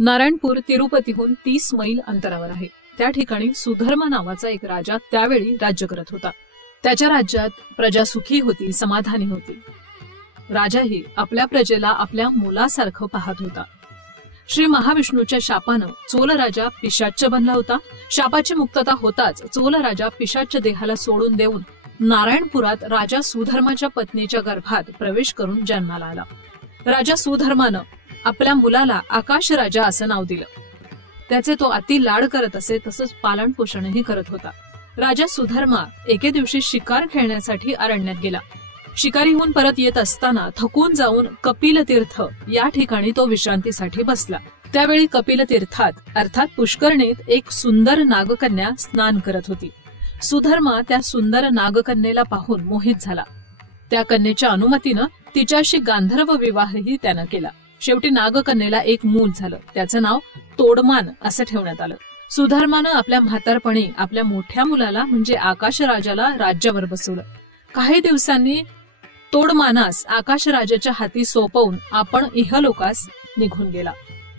नारायणपूर तिरुपतीहून 30 मैल अंतरावर आहे। त्या ठिकाणी सुधर्मा नावाचा एक राजा त्यावेळी राज्य करत होता। त्याच्या राज्यात प्रजा सुखी होती, समाधानी होती। राजाही आपल्या प्रजेला आपल्या मुलासारखं पाहत होता। श्री महाविष्णूच्या शापानं चोल राजा पिशाच्च बनला होता। शापाची मुक्तता होताच चोल राजा पिशाच्च देहाला सोडून देऊन नारायणपुरात राजा सुधर्माच्या पत्नीच्या गर्भात प्रवेश करून जन्माला आला। राजा सुधर्मानं आपल्या मुलाला आकाश राजा असं नाव दिलं। त्याचे तो अति लाड करत असे, तसंच पालन पोषणही करत होता। राजा सुधर्मा एके दिवशी शिकार खेळण्यासाठी अरण्यात गेला। शिकारीहून परत येत असताना थकून जाऊन कपिल तीर्थ या ठिकाणी तो विश्रांतीसाठी बसला। त्यावेळी कपिल तीर्थात अर्थात पुष्करणीत एक सुंदर नागकन्या स्नान करत होती। सुधर्मा त्या सुंदर नागकन्येला पाहून मोहित झाला। त्या कन्येच्या अनुमतीनं तिच्याशी गांधर्व विवाहही त्यानं केला। शेवटी नागकन्येला एक मूल झालं। त्याचं नाव तोडमान असं ठेवण्यात आलं। सुधर्मानं आपल्या म्हातारपणी आपल्या मोठ्या मुलाला म्हणजे आकाश राजाला राज्यावर बसवलं। काही दिवसांनी तोडमानास आकाश राजाच्या हाती सोपवून आपण इहलोकास निघून गेला।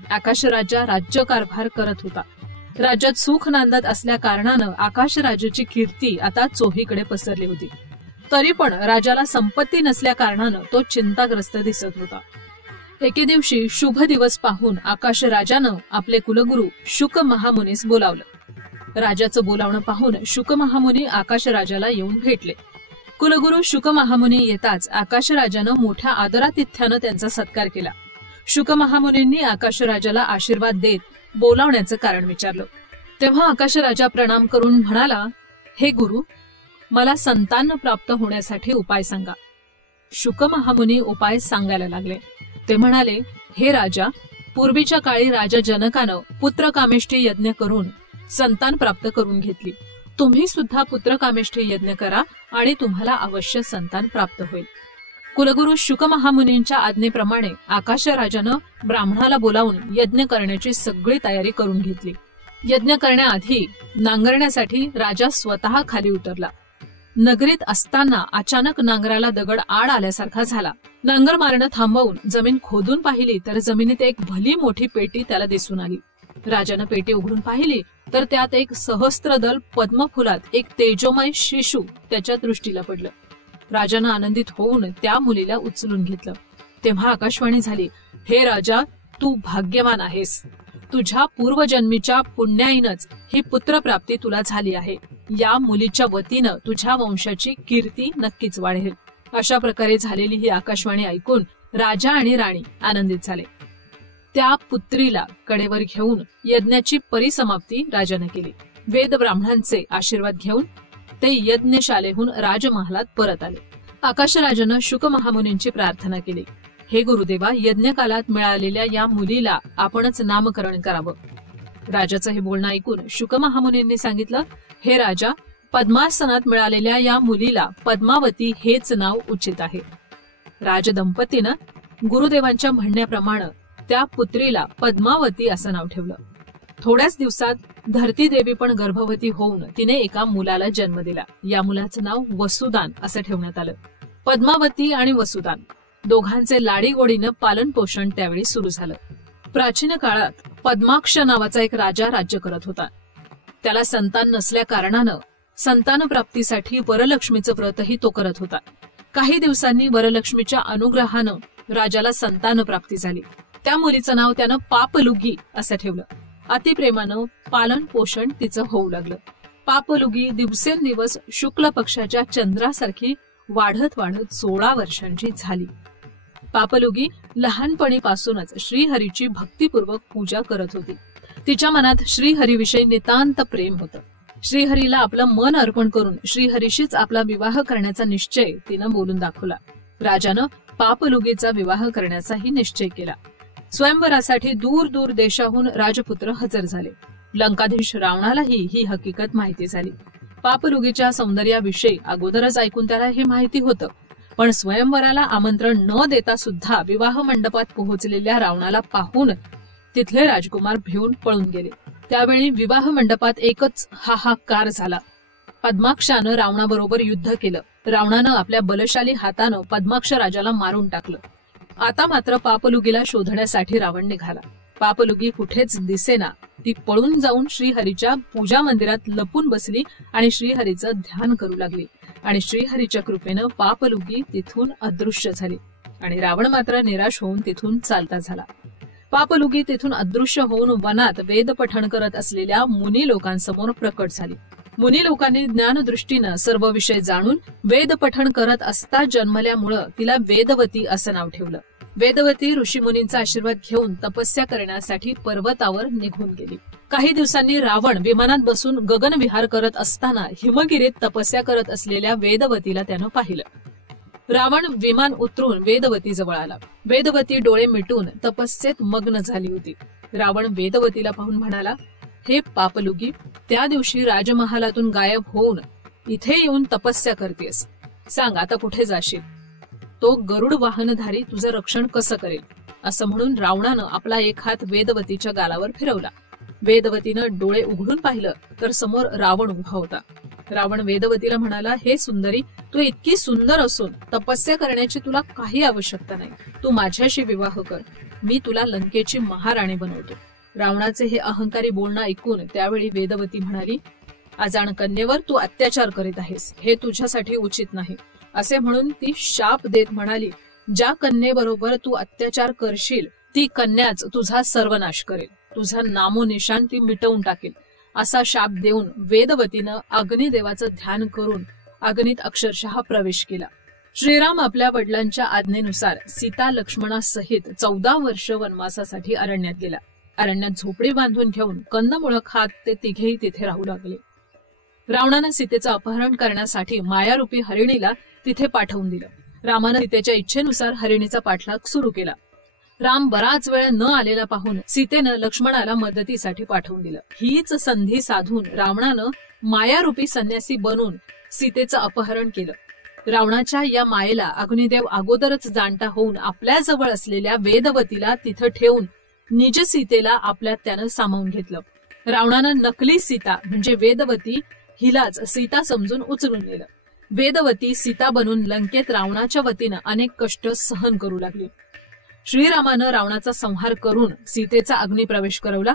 आकाश राजा राज्यकारभार करत होता। राज्यात सुख नांदत असल्या कारणानं आकाश राजाची कीर्ती आता चोहीकडे पसरली होती। तरी पण राजाला संपत्ती नसल्या कारणानं तो चिंताग्रस्त दिसत होता। एके दिवशी शुभ दिवस पाहून आकाश राजानं आपले कुलगुरू शुक महामुनीस बोलावलं। राजाचं बोलावणं पाहून शुक महामुनी आकाश राजाला येऊन भेटले। कुलगुरू शुक महामुनी येताच आकाश राजानं मोठ्या आदरातिथ्यानं त्यांचा सत्कार केला। शुक महामुनींनी आकाश राजाला आशीर्वाद देत बोलावण्याचं कारण विचारलं। तेव्हा आकाश राजा प्रणाम करून म्हणाला, हे गुरु, मला संतान प्राप्त होण्यासाठी उपाय सांगा। शुक महामुनी उपाय सांगायला लागले। ते म्हणाले, हे राजा, पूर्वीच्या काळी राजा जनकानं पुत्रकामेष्ठी यज्ञ करून संतान प्राप्त करून घेतली। तुम्ही सुद्धा पुत्रकामेष्ठी यज्ञ करा आणि तुम्हाला अवश्य संतान प्राप्त होईल। कुलगुरू शुक महामुनींच्या आज्ञेप्रमाणे आकाश राजानं ब्राह्मणाला बोलावून यज्ञ करण्याची सगळी तयारी करून घेतली। यज्ञ करण्याआधी नांगरण्यासाठी राजा स्वतः खाली उतरला। नगरीत असताना अचानक नांगराला दगड आड आल्यासारखा झाला। नांगर मारणं थांबवून जमीन खोदून पाहिली तर जमिनीत एक भली मोठी पेटी त्याला दिसून आली। राजानं पेटी उघडून पाहिली तर त्यात एक सहस्त्रदल पद्मफुलात एक तेजोमय शिशु त्याच्या दृष्टीला पडलं। राजानं आनंदित होऊन त्या मुलीला उचलून घेतलं। तेव्हा आकाशवाणी झाली, हे राजा, तू भाग्यवान आहेस। तुझ्या पूर्वजन्मीच्या पुण्याईनच ही पुत्रप्राप्ती तुला झाली आहे। या मुलीच्या वतीनं तुझ्या वंशाची कीर्ती नक्कीच वाढेल। अशा प्रकारे झालेली ही आकाशवाणी ऐकून राजा आणि राणी आनंदित झाले। त्या पुत्रीला कडेवर घेऊन यज्ञाची परिसमाप्ती राजाने केली। वेद ब्राह्मणांचे आशीर्वाद घेऊन ते यज्ञशालेहून राजमहालात परत आले। आकाशराजानं शुक महामुनींची प्रार्थना केली, हे गुरुदेवा, यज्ञकालात मिळालेल्या या मुलीला आपणच नामकरण करावं। राजाचं हे बोलणं ऐकून शुक महामुनींनी सांगितलं, हे राजा, पद्मासनात मिळालेल्या या मुलीला पद्मावती हेच नाव उचित आहे। राजदंपतीनं गुरुदेवांच्या म्हणण्याप्रमाणे त्या पुत्रीला पद्मावती असं नाव ठेवलं। थोड्याच दिवसात धरती देवी पण गर्भवती होऊन तिने एका मुलाला जन्म दिला। या मुलाचं नाव वसुदान असं ठेवण्यात आलं। पद्मावती आणि वसुदान दोघांचे लाडीगोडीनं पालन पोषण त्यावेळी सुरू झालं। प्राचीन काळात पद्माक्ष नावाचा एक राजा राज्य करत होता। त्याला संतान नसल्या कारणानं संतान प्राप्तीसाठी वरलक्ष्मीचं व्रतही तो करत होता। काही दिवसांनी वरलक्ष्मीच्या अनुग्रहानं राजाला संतान प्राप्ती झाली। त्या मुलीचं नाव त्यानं पापलुगी असं ठेवलं। अतिप्रेमानं पालन पोषण तिचं होऊ लागलं। पापलुगी दिवसेंदिवस शुक्ल पक्षाच्या चंद्रासारखी वाढत वाढत 16 वर्षांची झाली। पापलुगी लहानपणीपासूनच श्रीहरीची भक्तिपूर्वक पूजा करत होती। तिच्या मनात श्रीहरीविषयी नितांत प्रेम होतं। श्रीहरीला आपलं मन अर्पण करून श्रीहरीशीच आपला विवाह करण्याचा निश्चय तिनं बोलून दाखवला। राजानं पापलुगीचा विवाह करण्याचाही निश्चय केला। स्वयंवरासाठी दूर दूर देशाहून राजपुत्र हजर झाले। लंकाधीश रावणालाही ही हकीकत माहिती झाली। पापलुगीच्या सौंदर्याविषयी अगोदरच ऐकून त्याला हे माहिती होतं, पण स्वयंवराला आमंत्रण न देता सुद्धा विवाह मंडपात पोहोचलेल्या रावणाला पाहून तिथले राजकुमार भिवून पळून गेले। त्यावेळी विवाह मंडपात एकच हाहाकार झाला। पद्माक्षानं रावणाबरोबर युद्ध केलं। रावणानं आपल्या बलशाली हातानं पद्माक्ष राजाला मारून टाकलं। आता मात्र पापलुगीला शोधण्यासाठी रावण निघाला। पापलुगी कुठेच दिसेना. ती पळून जाऊन श्रीहरीच्या पूजा मंदिरात लपून बसली आणि श्रीहरीचं ध्यान करू लागली. आणि श्रीहरीच्या कृपेनं पापलुगी तिथून अदृश्य झाली आणि रावण मात्र निराश होऊन तिथून चालता झाला. पापलुगी तिथून अदृश्य होऊन वनात वेद पठण करत असलेल्या मुनी लोकांसमोर प्रकट झाली. मुनी लोकांनी ज्ञानदृष्टीनं सर्व विषय जाणून वेद पठण करत असता जन्मल्यामुळं तिला वेदवती असं नाव ठेवलं. वेदवती ऋषीमुनींचा आशीर्वाद घेऊन तपस्या करण्यासाठी पर्वतावर निघून गेली. काही दिवसांनी रावण विमानात बसून गगनविहार करत असताना हिमगिरीत तपस्या करत असलेल्या वेदवतीला त्यानं पाहिलं. रावण विमान उतरून वेदवती जवळ आला. वेदवती डोळे मिटून तपस्येत मग्न झाली होती. रावण वेदवतीला पाहून म्हणाला, हे पापलुगी, त्या दिवशी राजमहालातून गायब होऊन इथे येऊन तपस्या करतेस. सांग आता कुठे जाशील? तो गरुड वाहनधारी तुझं रक्षण कसं करेल? असं म्हणून रावणानं आपला एक हात वेदवतीच्या गालावर फिरवला. वेदवतीनं डोळे उघडून पाहिलं तर समोर रावण उभा होता. रावण वेदवतीला म्हणाला, हे सुंदरी, तू इतकी सुंदर असून तपस्या करण्याची तुला काही आवश्यकता नाही. तू माझ्याशी विवाह कर. मी तुला लंकेची महाराणी बनवतो. रावणाचे हे अहंकारी बोलणं ऐकून त्यावेळी वेदवती म्हणाली, अजाण कन्येवर तू अत्याचार करीत आहेस. हे तुझ्यासाठी उचित नाही. असे म्हणून ती शाप देत म्हणाली, ज्या कन्येबरोबर तू अत्याचार करशील ती कन्याच तुझा सर्वनाश करेल. तुझा नामोनिशान ती मिटवून टाकेल. असा शाप देऊन वेदवतीनं अग्निदेवाचं ध्यान करून अग्नीत अक्षरशः प्रवेश केला. श्रीराम आपल्या वडिलांच्या आज्ञेनुसार सीता लक्ष्मणासहित 14 वर्ष वनवासासाठी अरण्यात गेला. अरण्यात झोपडी बांधून घेऊन कंदमुळं खात ते तिघेही तिथे राहू लागले. रावणानं सीतेचं अपहरण करण्यासाठी मायारूपी हरिणीला तिथे पाठवून दिलं. रामानं सीतेच्या इच्छेनुसार हरिणीचा पाठलाग सुरू केला. राम बराच वेळ न आलेला पाहून सीतेनं लक्ष्मणाला मदतीसाठी पाठवून दिलं. हीच संधी साधून रावणानं मायारूपी संन्यासी बनून सीतेचं अपहरण केलं. रावणाच्या या मायेला अग्निदेव अगोदरच जाणता होऊन आपल्या जवळ असलेल्या वेदवतीला तिथं ठेवून निज सीतेला आपल्यात त्यानं सामावून घेतलं. रावणानं नकली सीता म्हणजे वेदवती हिलाच सीता समजून उचलून नेलं. वेदवती सीता बनून लंकेत रावणाच्या वतीनं अनेक कष्ट सहन करू लागली. श्रीरामानं रावणाचा संहार करून सीतेचा अग्निप्रवेश करवला.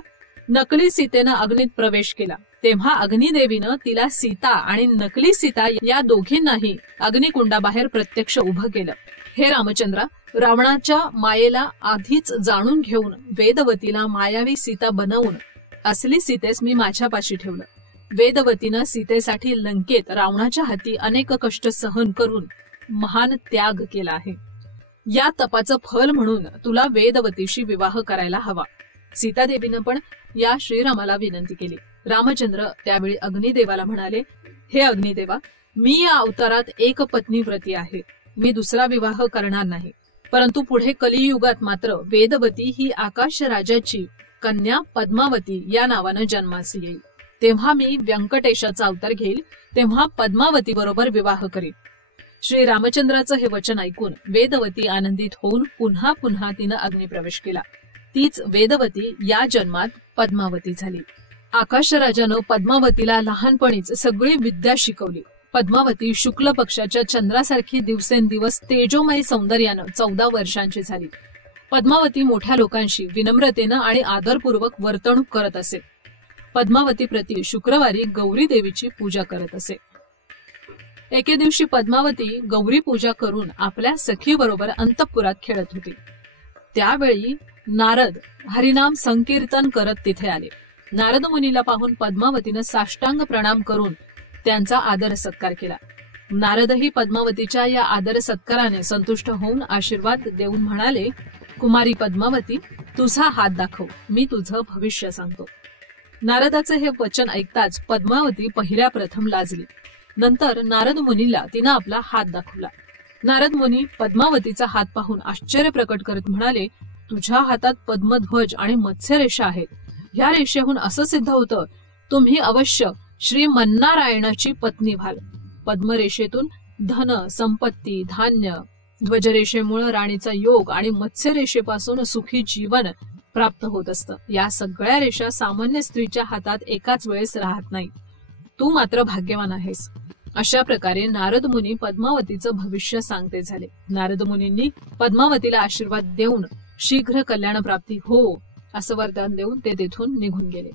नकली सीतेनं अग्नीत प्रवेश केला तेव्हा अग्निदेवीनं तिला सीता आणि नकली सीता या दोघींनाही अग्निकुंडाबाहेर प्रत्यक्ष उभं केलं. हे रामचंद्रा, रावणाच्या मायेला आधीच जाणून घेऊन वेदवतीला मायावी सीता बनवून असली सीतेस मी माझ्यापाशी ठेवलं. वेदवतीनं सीतेसाठी लंकेत रावणाच्या हाती अनेक कष्ट सहन करून महान त्याग केला आहे. या तपाचं फल म्हणून तुला वेदवतीशी विवाह करायला हवा. सीतादेवीनं पण या श्रीरामाला विनंती केली. रामचंद्र त्यावेळी अग्निदेवाला म्हणाले, हे अग्निदेवा, मी या अवतारात एक पत्नीव्रती आहे. मी दुसरा विवाह करणार नाही. परंतु पुढे कलियुगात मात्र वेदवती ही आकाश राजाची कन्या पद्मावती या नावानं जन्मास येईल. तेव्हा मी व्यंकटेशाचा अवतार घेईल. तेव्हा पद्मावती बरोबर विवाह करीन. श्री रामचंद्राचं हे वचन ऐकून वेदवती आनंदित होऊन पुन्हा पुन्हा तिनं अग्निप्रवेश केला. तीच वेदवती या जन्मात पद्मावती झाली. आकाशराजानं पद्मावतीला लहानपणीच सगळी विद्या शिकवली. पद्मावती शुक्ल पक्षाच्या चंद्रासारखी दिवसेंदिवस तेजोमय सौंदर्यानं 14 वर्षांची झाली. पद्मावती मोठ्या लोकांशी विनम्रतेनं आणि आदरपूर्वक वर्तणूक करत असे. पद्मावती प्रति शुक्रवारी गौरी देवीची पूजा करत असे. एके दिवशी पद्मावती गौरी पूजा करून आपल्या सखीबरोबर अंतःपुरात खेळत होती. त्यावेळी नारद हरिनाम संकीर्तन करत तिथे आले. नारद मुनीला पाहून पद्मावतीनं साष्टांग प्रणाम करून त्यांचा आदर सत्कार केला. नारदही पद्मावतीच्या या आदर सत्काराने संतुष्ट होऊन आशीर्वाद देऊन म्हणाले, कुमारी पद्मावती, तुझा हात दाखव, मी तुझं भविष्य सांगतो. नारदाचं हे वचन ऐकताच पद्मावती पहिल्या प्रथम लाजली. नंतर नारद मुनीला तिनं आपला हात दाखवला. नारद मुनी पद्मावतीचा हात पाहून आश्चर्य प्रकट करत म्हणाले, तुझ्या हातात पद्मध्वज आणि मत्स्यरेषा आहेत. ह्या रेषेहून असं सिद्ध होतं तुम्ही अवश्य श्री मन्नारायणाची पत्नी व्हाल. पद्मरेषेतून धन, संपत्ती, धान्य, ध्वजरेषेमुळे राणीचा योग आणि मत्स्यरेषेपासून सुखी जीवन प्राप्त होत असतं. या सगळ्या रेषा सामान्य स्त्रीच्या हातात एकाच वेळेस राहत नाही. तू मात्र भाग्यवान आहेस. अशा प्रकारे नारद मुनी पद्मावतीचं भविष्य सांगते झाले. नारद मुनींनी पद्मावतीला आशीर्वाद देऊन शीघ्र कल्याण प्राप्ती हो असं वरदान देऊन ते तेथून निघून गेले.